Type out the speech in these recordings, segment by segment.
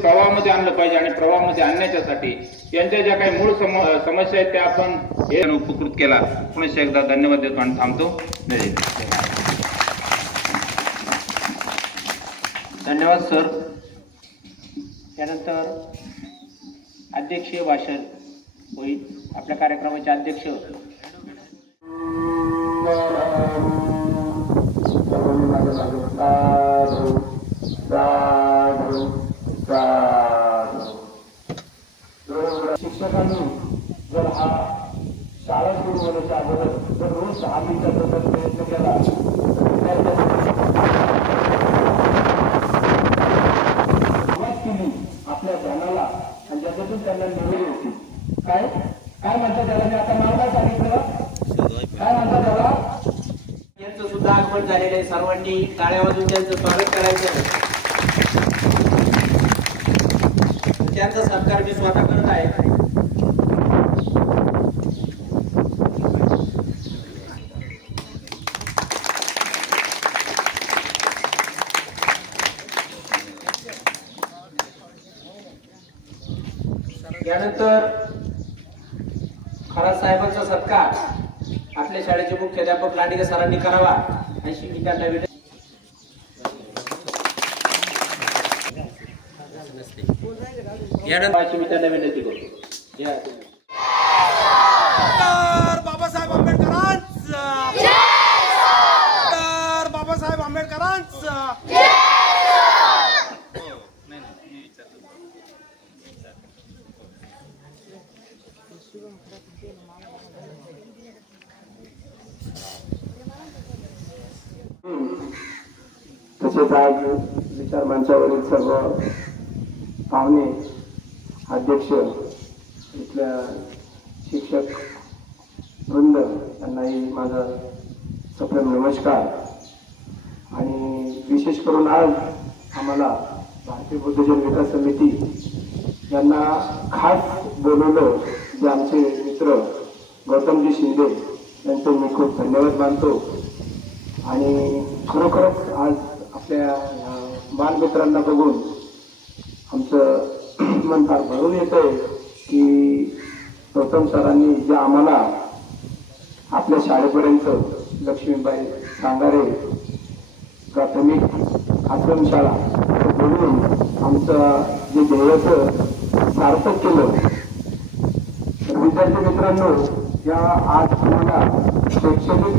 प्रवाहामध्ये आणलं पाहिजे आणि प्रवाहामध्ये आणण्याच्यासाठी यांच्या ज्या काही मूळ समस्या आहेत त्या आपण हे उपकृत केला. पुन्हा एकदा धन्यवाद देतो आणि थांबतो. धन्यवाद सर. त्यानंतर अध्यक्षीय भाषण होईल. आपल्या कार्यक्रमाचे अध्यक्ष शिक्षकांनी जर हा शाळा सुरू होण्याच्या अगोदर जर रोज 10 मिनिटाचा जर प्रयत्न केला सुरुवात केली आपल्या ध्यानाला आणि ज्याच्यातून त्यांना निवड होती. काय काय म्हणतात त्याला? मी आता नाव काय सांगितलं? काय म्हणतात त्याला? यांचं सुद्धा आगमन झालेलं आहे. सर्वांनी टाळ्या वाजवून त्यांचं स्वागत करायचं. त्यांचा सत्कार मी स्वतः करत आहे. त्यानंतर खरात साहेबांचा सत्कार आपल्या शाळेचे मुख्याध्यापक लांडगे सरांनी करावा अशी मी त्यांना विनंती. बाबासाहेब आंबेडकरांचा बाबासाहेब आंबेडकरांचा तसेच आज विचार मंचावरील सर्व पाहुणे, अध्यक्ष, इथल्या शिक्षक वृंद यांनाही माझा सप्रेम नमस्कार. आणि विशेष करून आज आम्हाला भारतीय बुद्धजन विकास समिती यांना खास बोलवलं जे आमचे मित्र गौतमजी शिंदे यांचे मी खूप धन्यवाद मानतो. आणि खरोखरच आज आपल्या बालमित्रांना बघून आमचं मन फार भरून येतंय की गौतम सरांनी जे आम्हाला आपल्या शाळेपर्यंत लक्ष्मीबाई सांगारे प्राथमिक आश्रमशाळा बोलून आमचं जे ध्येयाचं सार्थक केलं. विद्यार्थी मित्रांनो, या आज आम्हाला शैक्षणिक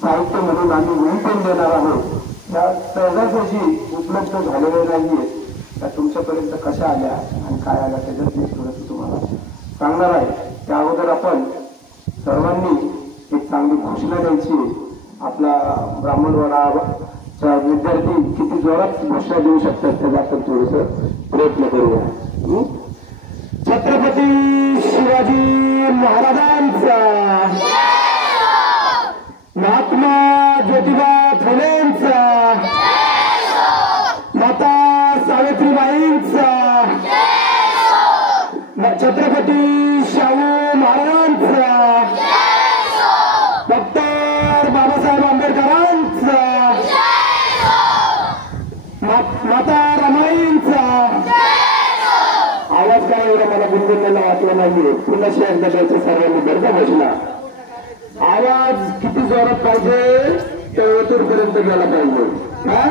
साहित्य म्हणून आम्ही वही पण देणार आहोत. त्या सहजासहजी उपलब्ध झालेल्या नाहीये. त्या तुमच्यापर्यंत कशा आल्या आणि काय आल्या त्याच्यात मी थोडंसं तुम्हाला सांगणार आहे. त्या अगोदर आपण सर्वांनी एक चांगली घोषणा द्यायची. आपला ब्राह्मणवाडाचा विद्यार्थी किती जोरात घोषणा देऊ शकतात त्याचा आपण थोडस प्रयत्न करूया. छत्रपती शिवाजी महाराजांचा, महात्मा ज्योतिबा फुलेंचा, माता सावित्रीबाईंचा, छत्रपती शाहू महाराजांचा, डॉक्टर बाबासाहेब आंबेडकरांचा, माता रमाईंचा. आवाज काय एवढा मला गुंजलेला वाटला नाहीये. पुन्हा एकदा त्याच्या सर्वांनी बरं घोषणा. आवाज किती जोरात पाहिजे त्या ओतूरपर्यंत गेला पाहिजे. काय?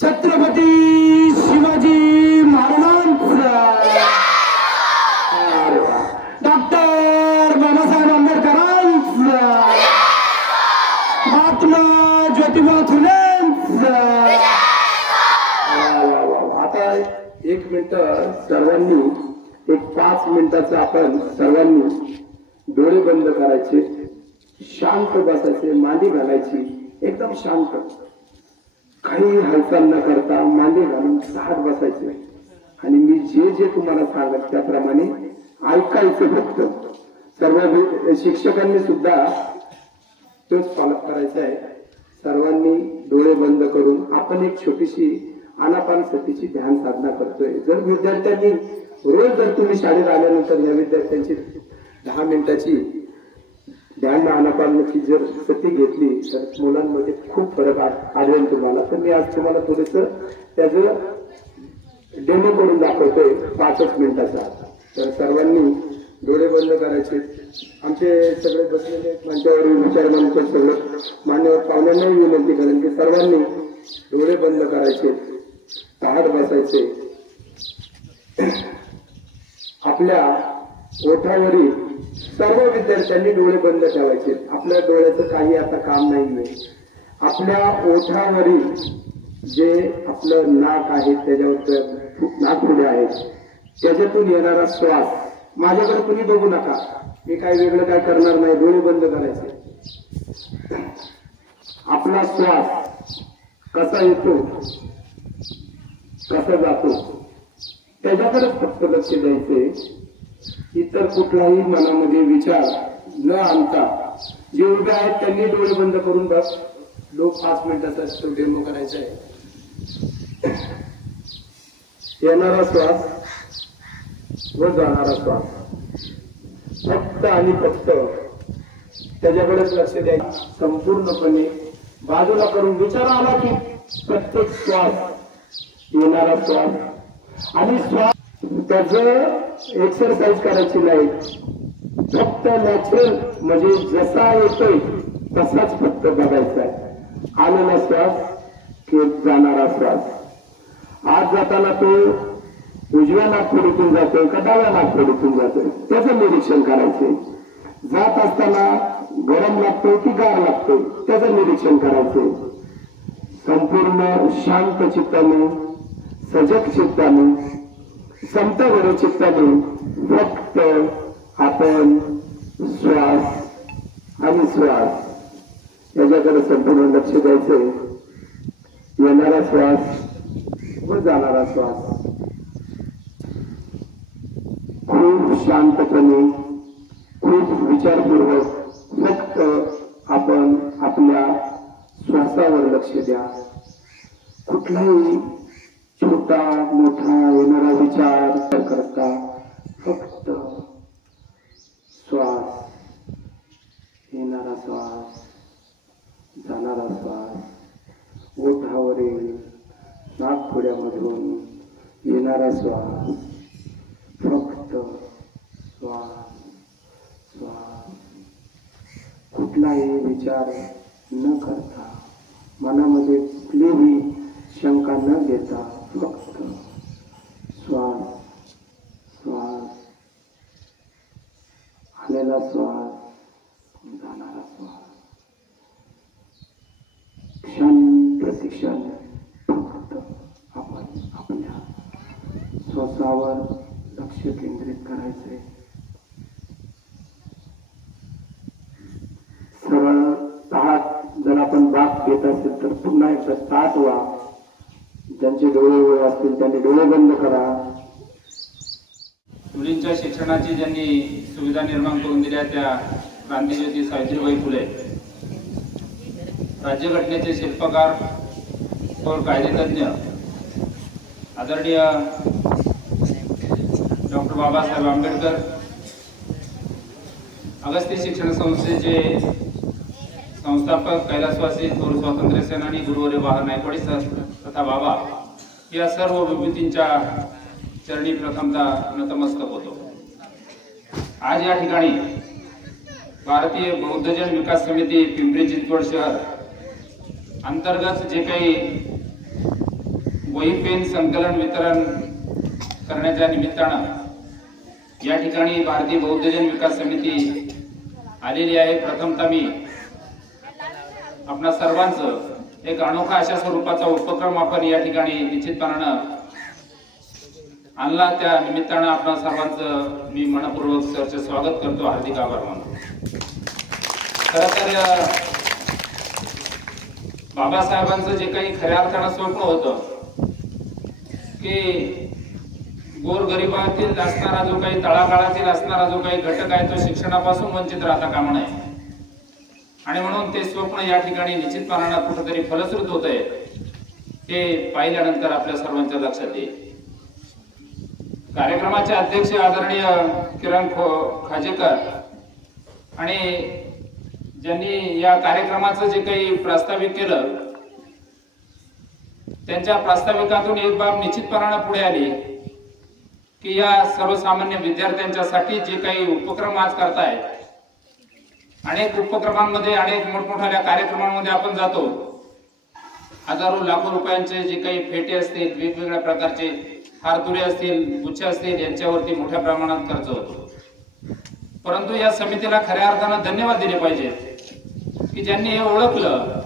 छत्रपती शिवाजी महाराजांचा, डॉक्टर बाबासाहेब आंबेडकरांचा, महात्मा ज्योतिबा फुलेंचा. आता 1 मिनिट सर्वांनी, एक 5 मिनिटाचं आपण सर्वांनी डोळे बंद करायचे, शांत बसायचे, मांडी घालायची, एकदम शांत, काही हालचाल न करता मांडी घालून साठ बसायचे. आणि मी जे जे तुम्हाला सांगत त्याप्रमाणे ऐकायचं फक्त. सर्व शिक्षकांनी सुद्धा तोच फॉलो करायचा आहे. सर्वांनी डोळे बंद करून आपण एक छोटीशी आनापानसतीची ध्यान साधना करतोय. जर विद्यार्थ्यांनी रोज जर तुम्ही शाळेत आल्यानंतर या विद्यार्थ्यांची 10 मिनिटाची ध्यान आनापानची जर सती घेतली तर मुलांमध्ये खूप फरक आढळेल तुम्हाला. तर मी आज तुम्हाला थोडंसं त्याचं डेमो करून दाखवतोय 5 मिनिटाचा. तर सर्वांनी डोळे बंद करायचे. आमचे सगळे बसलेले मंचावरील विचार मंच सगळे मान्यवर पाहुण्यांनाही विनंती करेन की सर्वांनी डोळे बंद करायचे, ताट बसायचे. आपल्या ओठावरील सर्व विद्यार्थ्यांनी डोळे बंद ठेवायचे. आपल्या डोळ्याचं काही आता काम नाहीये. आपल्या ओठावरील जे आपलं नाक आहे त्याच्यावर नाकपुडे आहेत त्याच्यातून येणारा श्वास, माझ्याकडे कुणी बघू नका, मी काय वेगळं काय करणार नाही, डोळे बंद करायचे. आपला श्वास कसा येतो कसा जातो त्याच्याकडेच फक्त लक्ष द्यायचे. इतर कुठलाही मनामध्ये विचार न आणता जे उभे आहेत त्यांनी डोळे बंद करून बस 5 मिनिटाचा तो डेमो करायचा आहे. येणारा श्वास व जाणारा श्वास फक्त आणि फक्त त्याच्याकडेच लक्ष द्यायचं. संपूर्णपणे बाजूला करून विचार आला की प्रत्येक श्वास, येणारा श्वास आणि श्वास त्याचं एक्सरसाइज करायची नाही. फक्त नॅचरल म्हणजे जसा येतोय तसाच फक्त बघायचा आहे. आलेला श्वास की जाणारा श्वास. आज जाताना तो उजव्या नाकपुडीतून जातोय का डाव्या नाकपुडीतून जातोय त्याचं निरीक्षण करायचे. जात असताना गरम लागतोय की गार लागतोय त्याचं निरीक्षण करायचे. संपूर्ण शांत चित्ताने, सजग चित्ताने, समताभर चित्ताने फक्त आपण श्वास आणि श्वास याच्याकडे संपूर्ण लक्ष द्यायचे. येणारा श्वास व जाणारा श्वास खूप शांतपणे, खूप विचारपूर्वक फक्त आपण आपल्या श्वासावर लक्ष द्या. कुठलाही छोटा मोठा येणारा विचार करता फक्त श्वास, येणारा श्वास, जाणारा श्वास, ओठावरील नाकपुड्यामधून येणारा श्वास, फक्त श्वास श्वास. कुठलाही विचार न करता, मनामध्ये कुठलीही शंका न घेता फक्त श्वास श्वास, आलेला श्वास, जाणारा श्वास. क्षण प्रतिक्षण फक्त आपण आपल्या श्वासावर लक्ष केंद्रित करायचे. सरळ ताट जर आपण बात घेत असेल तर पुन्हा एकदा ताट व्हा. ज्यांचे डोळे उघडे असतील त्यांनी डोळे बंद करा. मुलींच्या शिक्षणाची ज्यांनी सुविधा निर्माण करून दिल्या त्या क्रांतिज्योती सावित्रीबाई फुले, राज्यघटनेचे शिल्पकार व कायदेतज्ञ आदरणीय डॉक्टर बाबासाहेब आंबेडकर, अगस्ती शिक्षण संस्थेचे संस्थापक कैलासवासी थोर स्वातंत्र्य सेनानी गुरुवर्य वाह नायकवाडी सर तथा बाबा या सर्व विभूतींच्या चरणी प्रथमतः नतमस्तक होतो. आज या ठिकाणी भारतीय बौद्धजन विकास समिती पिंपरी चिंचवड शहर अंतर्गत जे काही वही पेन संकलन वितरण करण्याच्या निमित्तानं या ठिकाणी भारतीय बौद्धजन विकास समिती आलेली आहे. प्रथमतः मी आपणा सर्वांचं एक अनोखा अशा स्वरूपाचा उपक्रम आपण या ठिकाणी निश्चितपणानं आणला, त्या निमित्तानं आपणा सर्वांचं मी मनपूर्वक सरचे स्वागत करतो, हार्दिक आभार मानतो. खरं तर बाबासाहेबांचं जे काही खऱ्या अर्थानं स्वप्न होतं की गोरगरिबातील असणारा जो काही तळागाळातील असणारा जो काही घटक आहे तो शिक्षणापासून वंचित राहता कामा नये, आणि म्हणून ते स्वप्न या ठिकाणी निश्चितपणानं कुठेतरी फलश्रुत होत आहे हे पाहिल्यानंतर आपल्या सर्वांच्या लक्षात येईल. कार्यक्रमाचे अध्यक्ष आदरणीय किरण खाजेकर आणि ज्यांनी या कार्यक्रमाचं जे काही प्रास्ताविक केलं त्यांच्या प्रास्ताविकातून एक बाब निश्चितपणाने पुढे आली की या सर्वसामान्य विद्यार्थ्यांच्यासाठी जे काही उपक्रम आज करतायत, अनेक उपक्रमांमध्ये अनेक मोठमोठ्या कार्यक्रमांमध्ये आपण जातो, हजारो लाखो रुपयांचे जे काही फेटे असतील, वेगवेगळ्या प्रकारचे हारतुरे असतील, गुच्छ असतील, यांच्यावरती मोठ्या प्रमाणात खर्च होतो. परंतु या समितीला खऱ्या अर्थानं धन्यवाद दिले पाहिजेत की ज्यांनी हे ओळखलं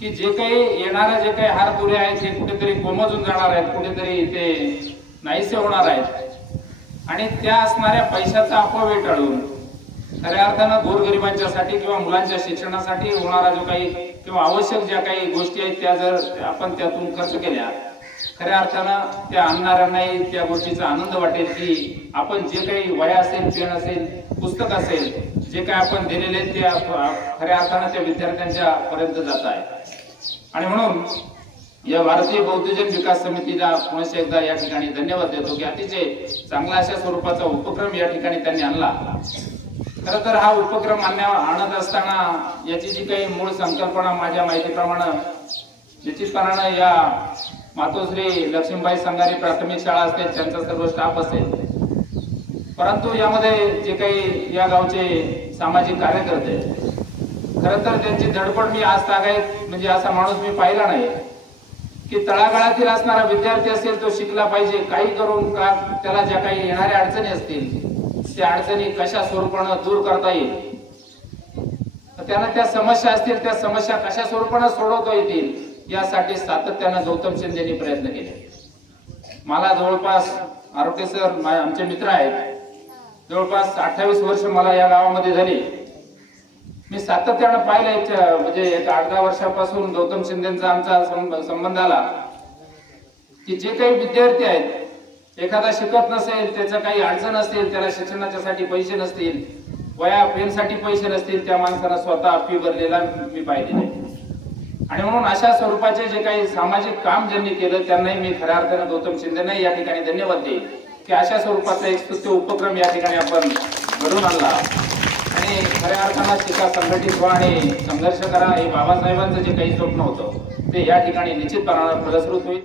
की जे काही येणारे जे काही हारतुरे आहेत हे कुठेतरी कोमजून जाणार आहेत, कुठेतरी ते नाहीसे होणार आहेत आणि त्या असणाऱ्या पैशाचा अपव्यय टाळून खऱ्या अर्थानं गोरगरिबांच्यासाठी किंवा मुलांच्या शिक्षणासाठी होणारा जो काही किंवा आवश्यक ज्या काही गोष्टी आहेत त्या जर आपण त्यातून खर्च केल्या, खऱ्या अर्थानं त्या आणणाऱ्यांनाही त्या गोष्टीचा आनंद वाटेल की आपण जे काही वह्या असेल, पेन असेल, पुस्तक असेल, जे काही आपण दिलेले ते खऱ्या अर्थानं त्या विद्यार्थ्यांच्या पर्यंत जात आहे. आणि म्हणून या भारतीय बौद्धजन विकास समितीला पुन्हा एकदा या ठिकाणी धन्यवाद देतो की अतिशय चांगला अशा स्वरूपाचा उपक्रम या ठिकाणी त्यांनी आणला. खरं तर हा उपक्रम आणत असताना याची जी काही मूळ संकल्पना माझ्या माहितीप्रमाणे निश्चितपणानं या मातोश्री लक्ष्मीबाई संगारी प्राथमिक शाळा असतील, त्यांचा सर्व स्टाफ असेल, परंतु यामध्ये जे काही या गावचे सामाजिक कार्यकर्ते, खरं तर त्यांची धडपड मी आज तागायत म्हणजे असा माणूस मी पाहिला नाही की तळागाळातील असणारा विद्यार्थी असेल तो शिकला पाहिजे, काही करून का त्याला ज्या काही येणाऱ्या अडचणी असतील त्या अडचणी कशा स्वरूपानं दूर करता येईल, त्यांना त्या समस्या असतील त्या समस्या कशा स्वरूपानं सोडवता येतील यासाठी सातत्यानं गौतम शिंदेनी प्रयत्न केले. मला जवळपास आरोटे सर आमचे मित्र आहेत, जवळपास 28 वर्ष मला या गावामध्ये झाली. मी सातत्यानं पाहिलं म्हणजे एक 8-10 वर्षापासून गौतम शिंदेचा आमचा संबंध आला की जे काही विद्यार्थी आहेत, एखादा शिकत नसेल, त्याचं काही अडचण असतील, त्याला शिक्षणाच्यासाठी पैसे नसतील, वया पेनसाठी पैसे नसतील, त्या माणसाला स्वतः फी भरलेला मी पाहिलेला आहे. आणि म्हणून अशा स्वरूपाचे जे काही सामाजिक काम ज्यांनी केलं त्यांनाही मी खऱ्या अर्थानं गौतम शिंदेना या ठिकाणी धन्यवाद देईन की अशा स्वरूपाचा एक स्तुत्य उपक्रम या ठिकाणी आपण घडून आणला. आणि खऱ्या अर्थानं शिका, संघटित व्हा आणि संघर्ष करा, हे बाबासाहेबांचं जे काही स्वप्न होतं ते या ठिकाणी निश्चितपणानं फलश्रुत होईल.